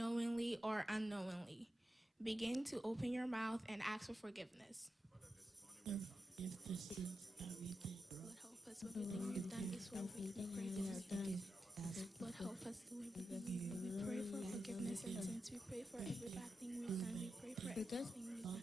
knowingly or unknowingly. Begin to open your mouth and ask for forgiveness. If the sins that we did, Lord, help us. Everything we've done is what we pray forgiveness. Lord, help us to everything we pray for forgiveness and sins. We pray for every bad thing we've done. We pray for everything we've done.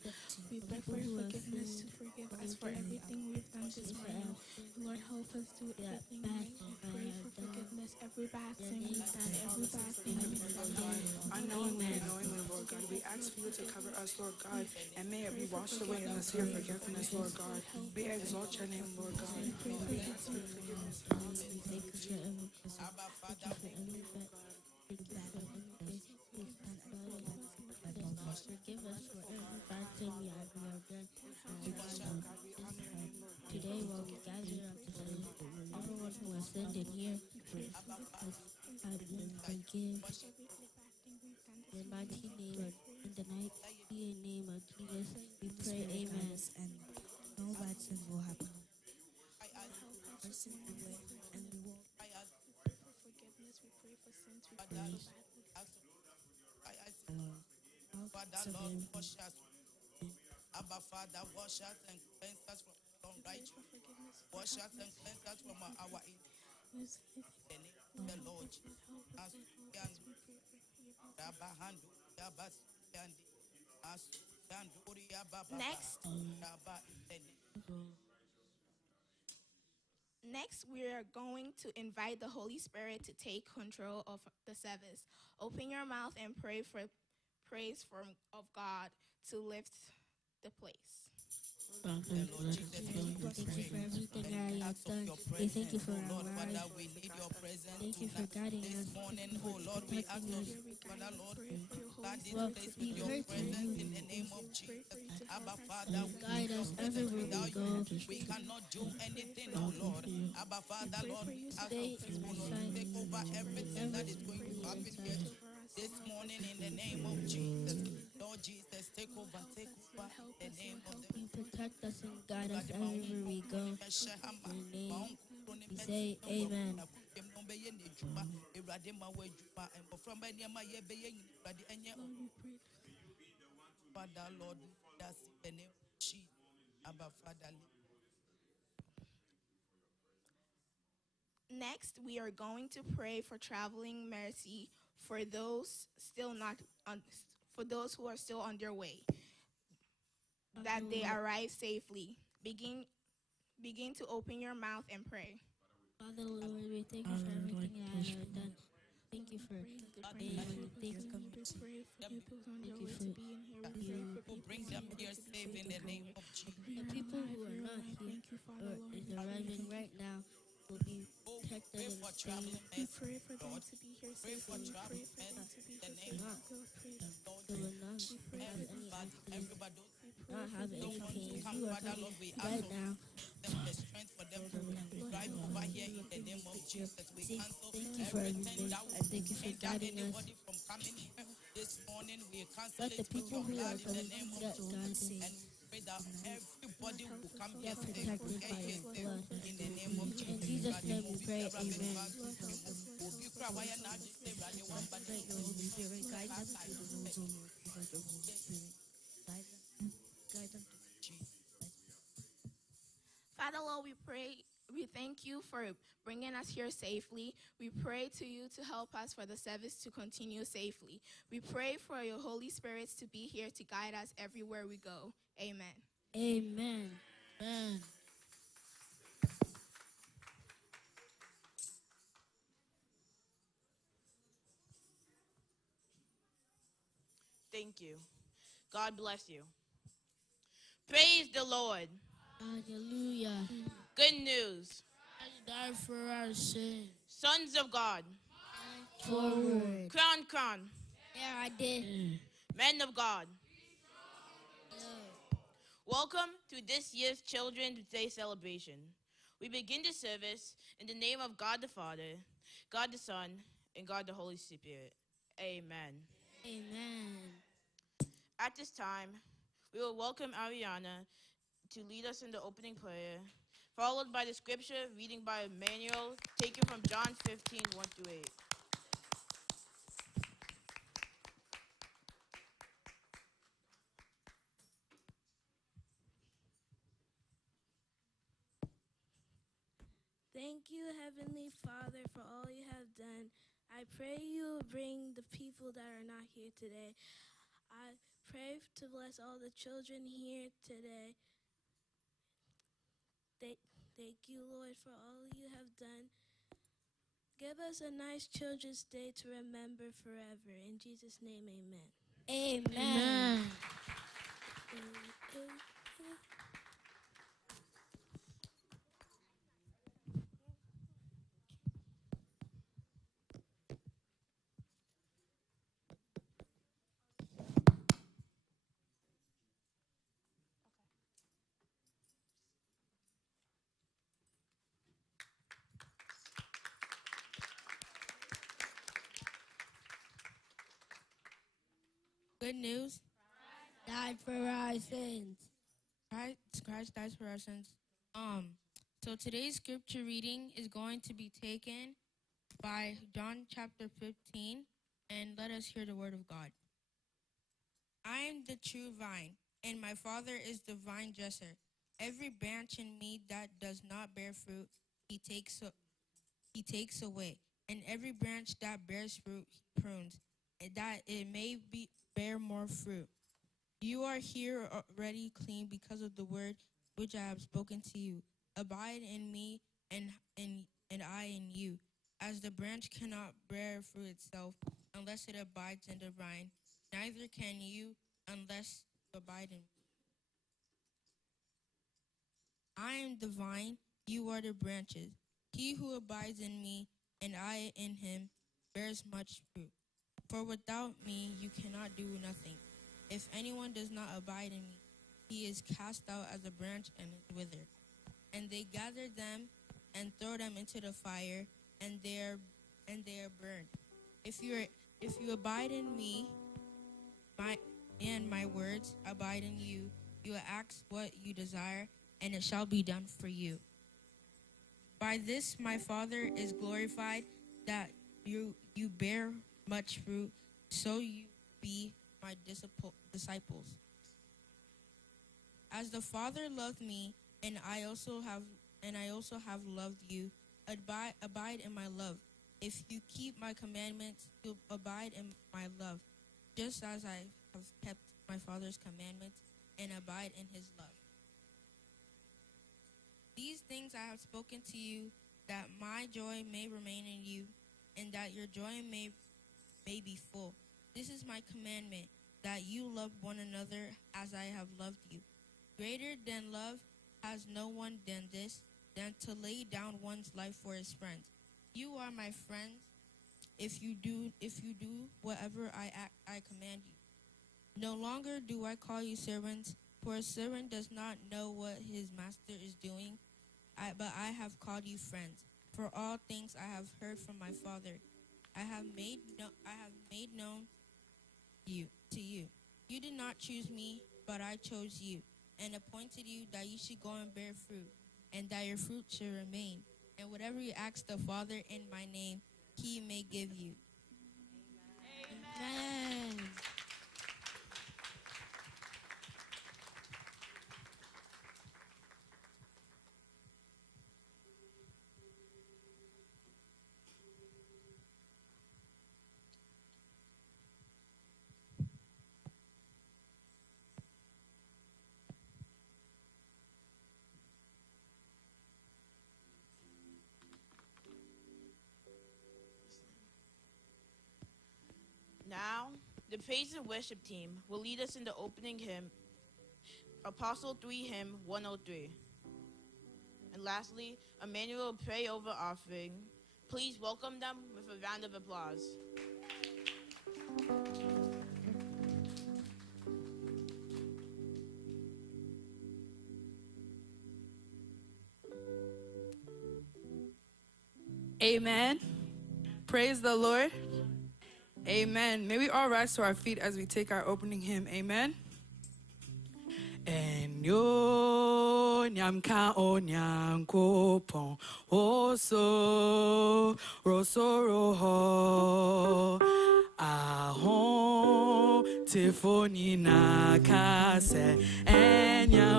We beg for your forgiveness to forgive us for everything we've done this morning. Lord, help us do everything right. We pray for forgiveness. Every bad thing we've done, every bad thing we've done. Unknowingly and knowingly, Lord God, we ask for you to cover us, Lord God, and may it be washed away in the sea of forgiveness, Lord God. We exalt your name, Lord God. We ask for your forgiveness. forgive us for every bad thing we have done. Today, while we gather up today, everyone who has sinned in here has been forgiven. In the mighty name of Jesus, we pray, amen. And no bad sins will happen. Our sins will wait, and we will. We pray for forgiveness. We pray for sins. We pray for bad things. Father, Lord, wash us. Abba, Father, wash us and cleanse us from righteousness. Wash us and cleanse us from our iniquities. The Lord, Next, we are going to invite the Holy Spirit to take control of the service. Open your mouth and pray for praise of God to lift the place. Thank you for everything I have done. We thank you for our lives. Thank you for guiding us. This morning, oh Lord, we ask you, Father, Lord, guide this place with your presence in the name of Jesus. Abba, Father, guide us everywhere we go. We cannot do anything, oh Lord. Abba, Father, Lord, we ask you to take over everything that is going to happen here this morning in the name of Jesus. Lord Jesus, take over in the name of the You protect us and guide us everywhere we go. In your name, we say amen. Father, Lord, that's the name of Jesus. Abba, Father. Next, we are going to pray for traveling mercy for those for those who are still on their way, that they arrive safely. Begin to open your mouth and pray. Father, Lord, we thank you for everything that I have done. Thank you for Bring them here safe in the name of Jesus. the people who are not here or is arriving right now will be protected and safe. We pray for them to be here Pray for safely. We pray traveling for them to be here mercy. safely. They will not have any accident, not have any pain. Come, You are Father, coming Lord, we ask right for now. the strength for them to drive over here in the name of Jesus. We cancel Thank you for everything. everything that I thank you for hinder guiding us. anybody from coming here this morning. We cancel Let the it with people your who blood are in the coming name of get Jesus. guided, And pray that everybody will come get here safe, protected get by here your safe blood. in the name of Jesus. In Jesus' name we pray, amen. Let your Holy Spirit guide them to the roads, O Lord. Let your Holy Spirit guide them to Father, Lord, we thank you for bringing us here safely. We pray to you to help us for the service to continue safely. We pray for your Holy Spirit to be here to guide us everywhere we go. Amen. amen. Amen. Thank you. God bless you. Praise the Lord. Hallelujah. Good news. Christ died for our sins. Sons of God. Forward. Crown. Yeah, I did. Men of God. Welcome to this year's Children's Day celebration. We begin the service in the name of God the Father, God the Son, and God the Holy Spirit. Amen. Amen. At this time, we will welcome Ariana to lead us in the opening prayer, followed by the scripture reading by Emmanuel, taken from John 15, 1-8. Thank you, Heavenly Father, for all you have done. I pray you bring the people that are not here today. I pray to bless all the children here today. Thank you, Lord, for all you have done. Give us a nice Children's Day to remember forever. In Jesus' name, amen. Amen. Good news. Died for our sins. Christ died for our sins. So today's scripture reading is going to be taken by John chapter 15, and let us hear the word of God. I am the true vine, and my Father is the vine dresser. Every branch in me that does not bear fruit, he takes away, and every branch that bears fruit, he prunes, that it may bear more fruit. You are here already clean because of the word which I have spoken to you. Abide in me, and I in you. As the branch cannot bear fruit itself unless it abides in the vine, neither can you unless you abide in me. I am the vine, you are the branches. He who abides in me, and I in him, bears much fruit. For without me you cannot do nothing. If anyone does not abide in me, he is cast out as a branch and is withered. And they gather them and throw them into the fire, and they are burned. If you abide in me, my words abide in you, you will ask what you desire, and it shall be done for you. By this my Father is glorified, that you bear much fruit, so you be my disciples. As the Father loved me, and I also have loved you, abide in my love. If you keep my commandments, you'll abide in my love, just as I have kept my Father's commandments and abide in his love. These things I have spoken to you, that my joy may remain in you, and that your joy may be full. This is my commandment, that you love one another as I have loved you. Greater than love has no one than this, than to lay down one's life for his friends. You are my friends if you do whatever I command you. No longer do I call you servants, for a servant does not know what his master is doing, but I have called you friends. For all things I have heard from my Father, I have made known to you. You did not choose me, but I chose you, and appointed you that you should go and bear fruit, and that your fruit should remain. And whatever you ask the Father in my name, he may give you. Amen. Now, the praise and worship team will lead us in the opening hymn, Apostle 3 hymn 103. And lastly, Emmanuel will pray over offering. Please welcome them with a round of applause. Amen. Praise the Lord. Amen. May we all rise to our feet as we take our opening hymn. Amen. Enyo nyamka onyankopon oso rosoroho ahon tifoni nakase enya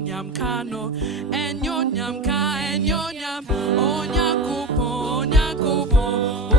nyam kano, enyo nyam ka, enyo nyam, onya kupon, onya kupon,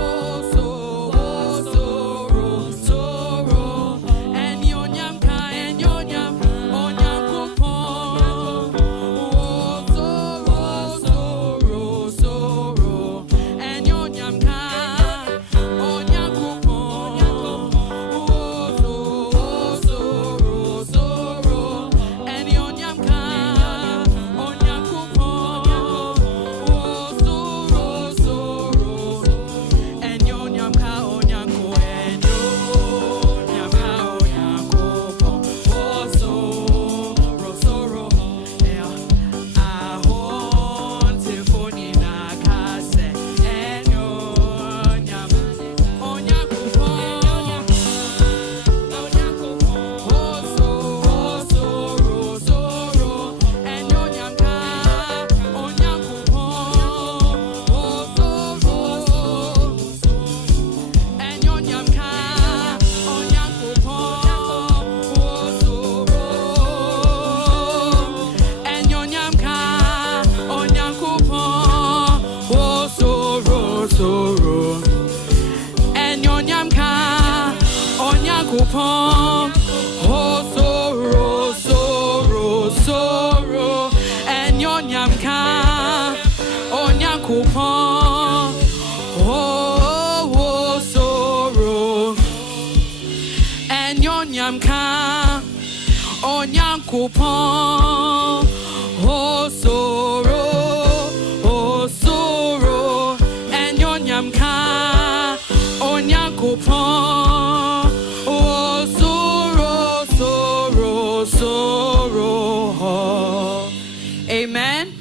Onyankopon, oh sorrow, and yonyamka, Onyankopon, oh sorrow. Amen.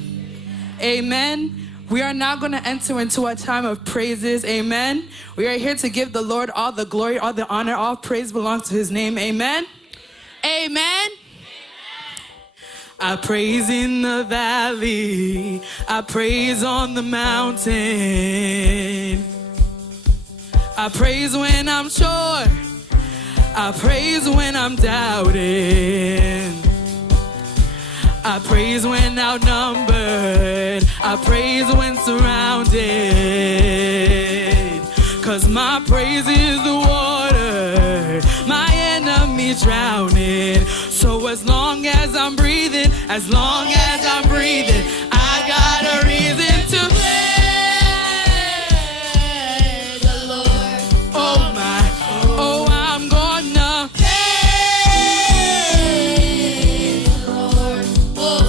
Amen. We are now going to enter into a time of praises. Amen. We are here to give the Lord all the glory, all the honor, all praise belongs to his name. Amen. Amen. I praise in the valley, I praise on the mountain. I praise when I'm sure, I praise when I'm doubting. I praise when outnumbered, I praise when surrounded. 'Cause my praise is the water, my enemy drowning. So as long as I'm breathing, I got a reason to praise the Lord. Oh my, oh I'm gonna praise the Lord. Oh,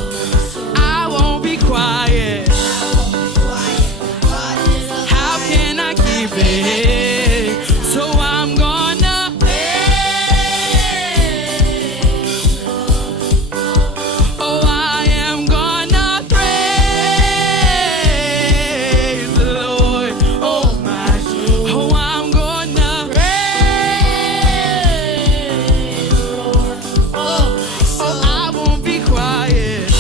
I won't be quiet. How can I keep it? So I'm gonna praise. Oh, I am gonna praise the Lord. Oh my, oh I'm gonna praise the Lord. Oh, I won't be quiet.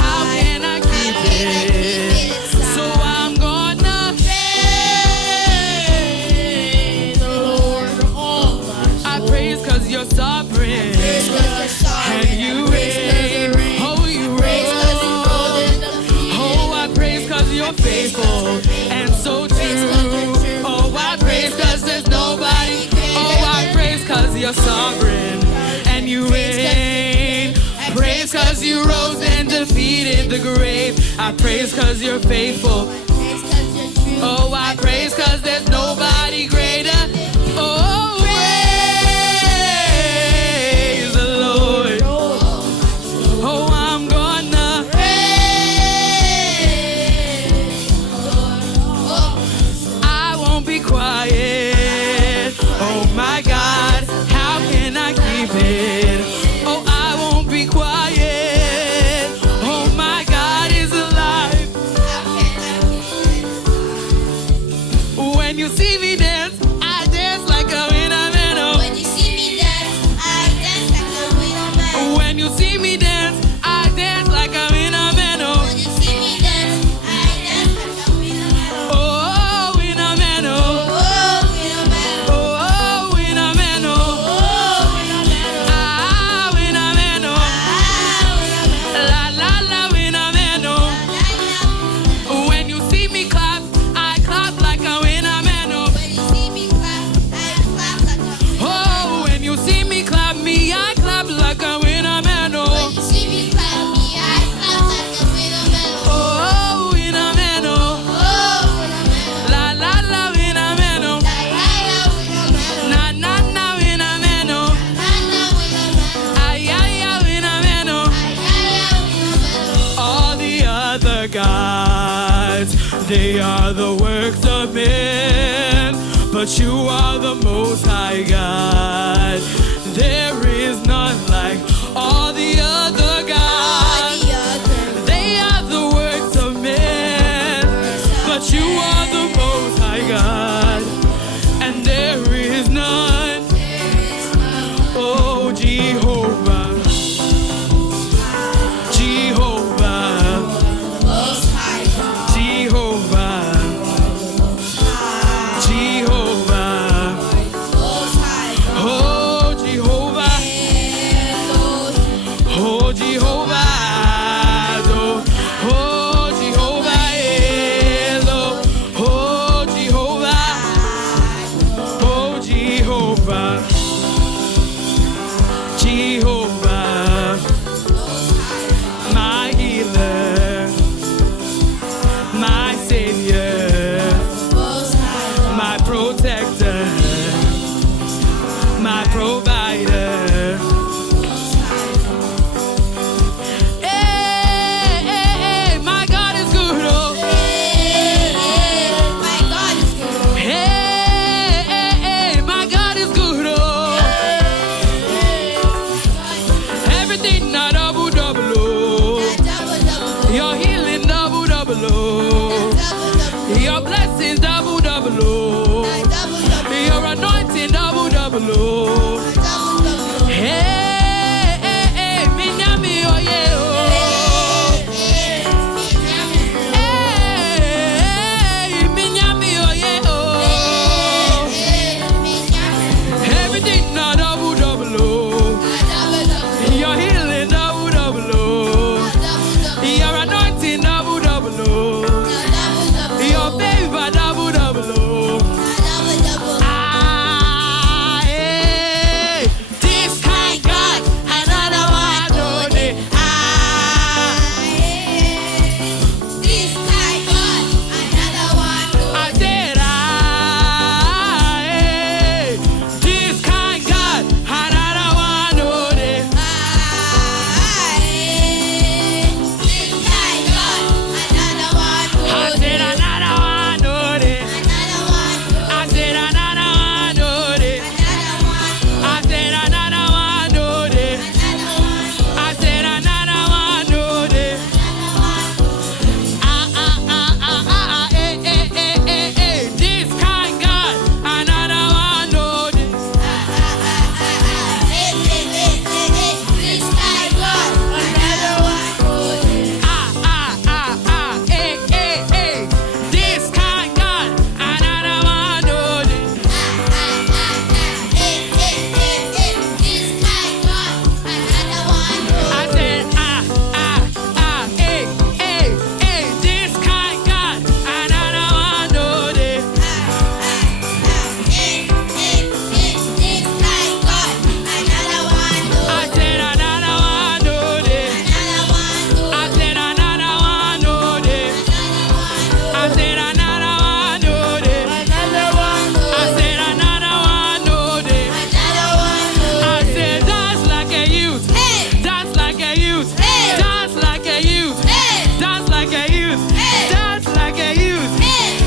How can I keep it? So I'm gonna praise the Lord. I praise 'cause you're sovereign. And you reign. Oh, you reign. Oh, I praise 'cause you're faithful and so true. Oh, I praise 'cause there's nobody. Oh, I praise 'cause you're sovereign and you reign. Praise 'cause you rose and defeated the grave. I praise 'cause you're faithful. Oh, I praise 'cause there's nobody greater. Oh, praise the Lord. Oh, I'm gonna praise the Lord. I won't be quiet. Oh my God, how can I keep it? Oh, I won't be quiet. Oh my God is alive. When you see but you are the Most High God. There is none like all the other gods. They are the works of men, but you are the Most High God, and there is none. Oh, Jehovah, Jehovah, Jehovah, Jehovah, oh, Jehovah, oh, Jehovah, oh, Jehovah, oh, Jehovah, oh, Jehovah, Jehovah, my healer, my savior, my protector, my provider. Hey, hey, hey, my God is good, oh. Hey, hey, hey, my God is good, oh. Everything not double, double, oh. Your healing double, double, oh. Your blessings double, double, oh. Your anointing double, double, oh. Hey, hey, hey, minyami, oh, yeah, oh. Hey, minyami, oh, yeah, oh. Everything not double, double, oh. Your healing double, double, oh. Your anointing double, double, oh. Your favor double, double, oh. Ah, hey, this kind God, another one, oh, day. Ah, I said, ah, hey, this kind God, another one, oh, day. I said, another one, oh, day. I said, another one, oh, day. I said, another one, oh, day. I said, another one, oh, day. Ah, ah, ah, ah, ah, eh, eh, eh, eh, eh. This kind God, another one, oh, day. Ah, ah, ah, ah, eh, eh, eh. This kind God, another one, oh, day. I said, ah, ah, ah, eh, eh, eh. This kind God, another one, oh, day. I said, another one, oh, day. I said, another one, oh, day. I said, another one, oh, day. I said, another one, oh, day. I said, dance like a youth. Dance like a youth. Dance like a youth. Dance like a youth. Dance like a youth.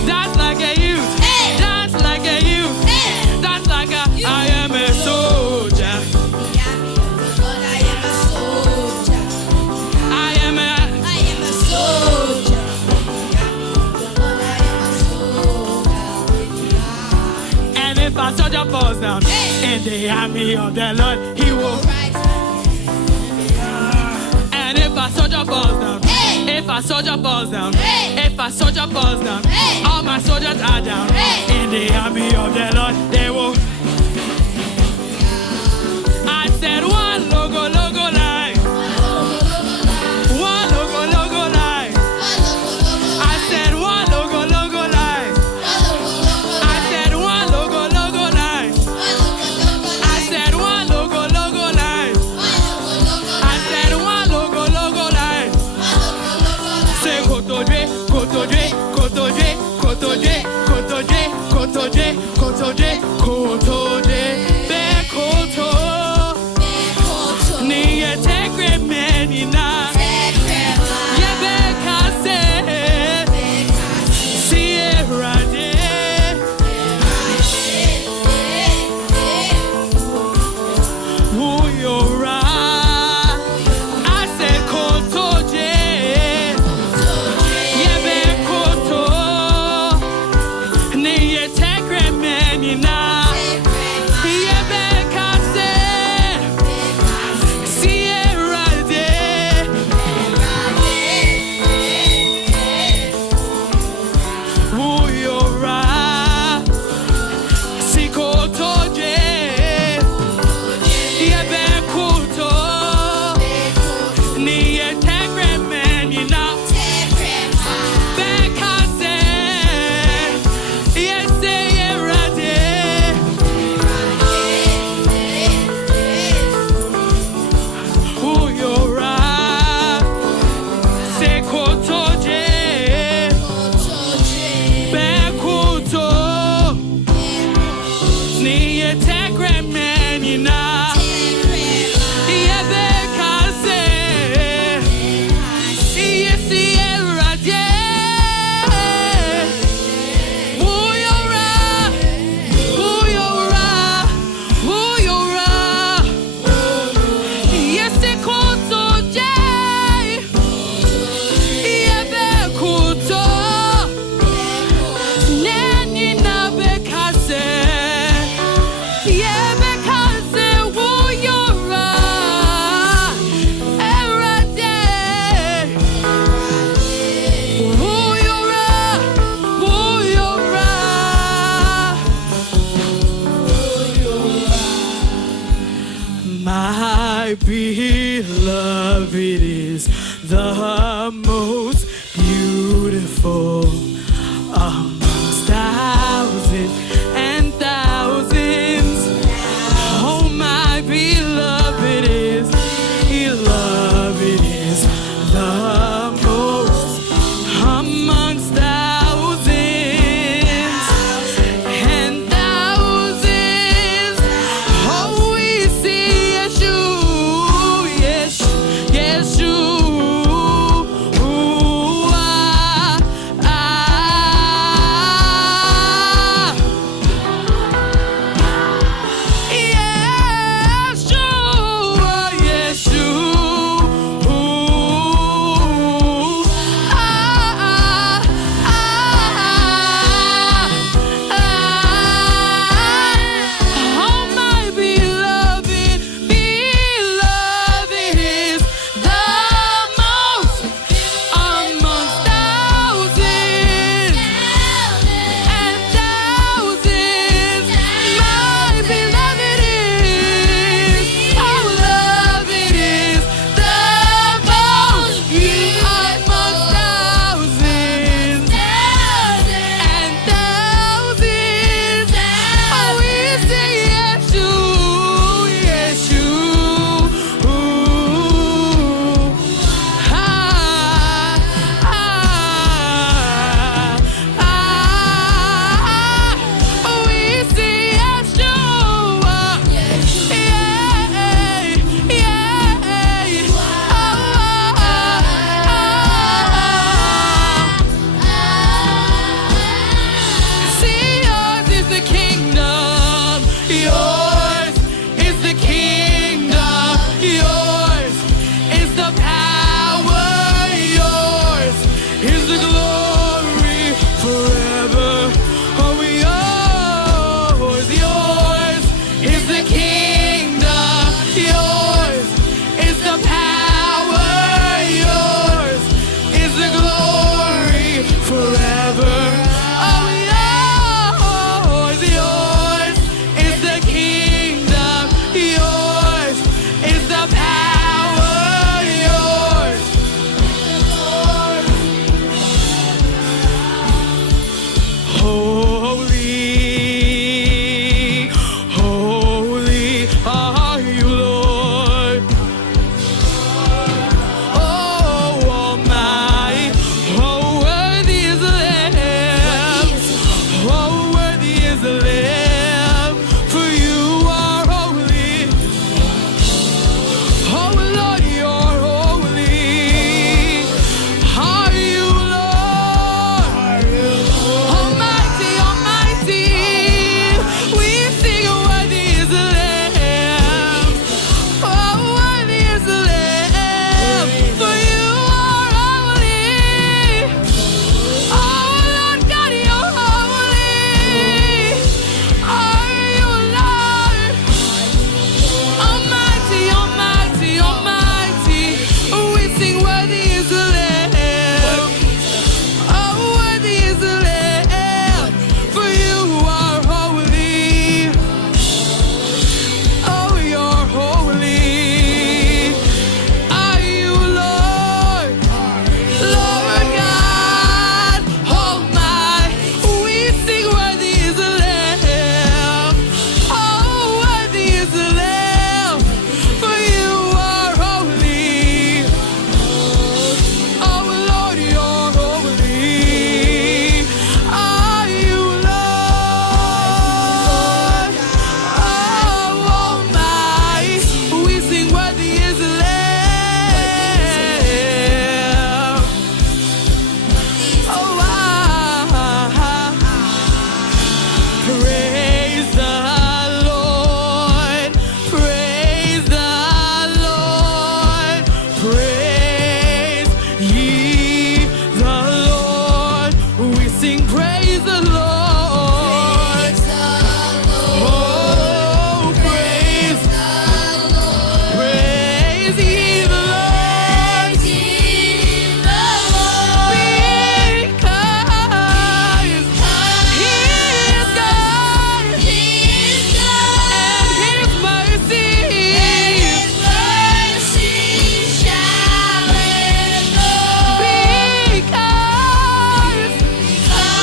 Dance like a youth. Dance like a youth. Dance like a. I am a soldier. I am a. And if a soldier falls down in the army of the Lord, he will. And if a soldier falls down, if a soldier falls down, if a soldier falls down, all my soldiers are down in the army of the Lord, they will. I said one logo, logo line. One logo, logo line. I said one logo, logo line. I said one logo, logo line. I said one logo, logo line. I said one logo, logo line. Say kotodwe, kotodwe, kotodwe, kotodwe, kotodwe, kotodwe, kotodwe, My beloved is the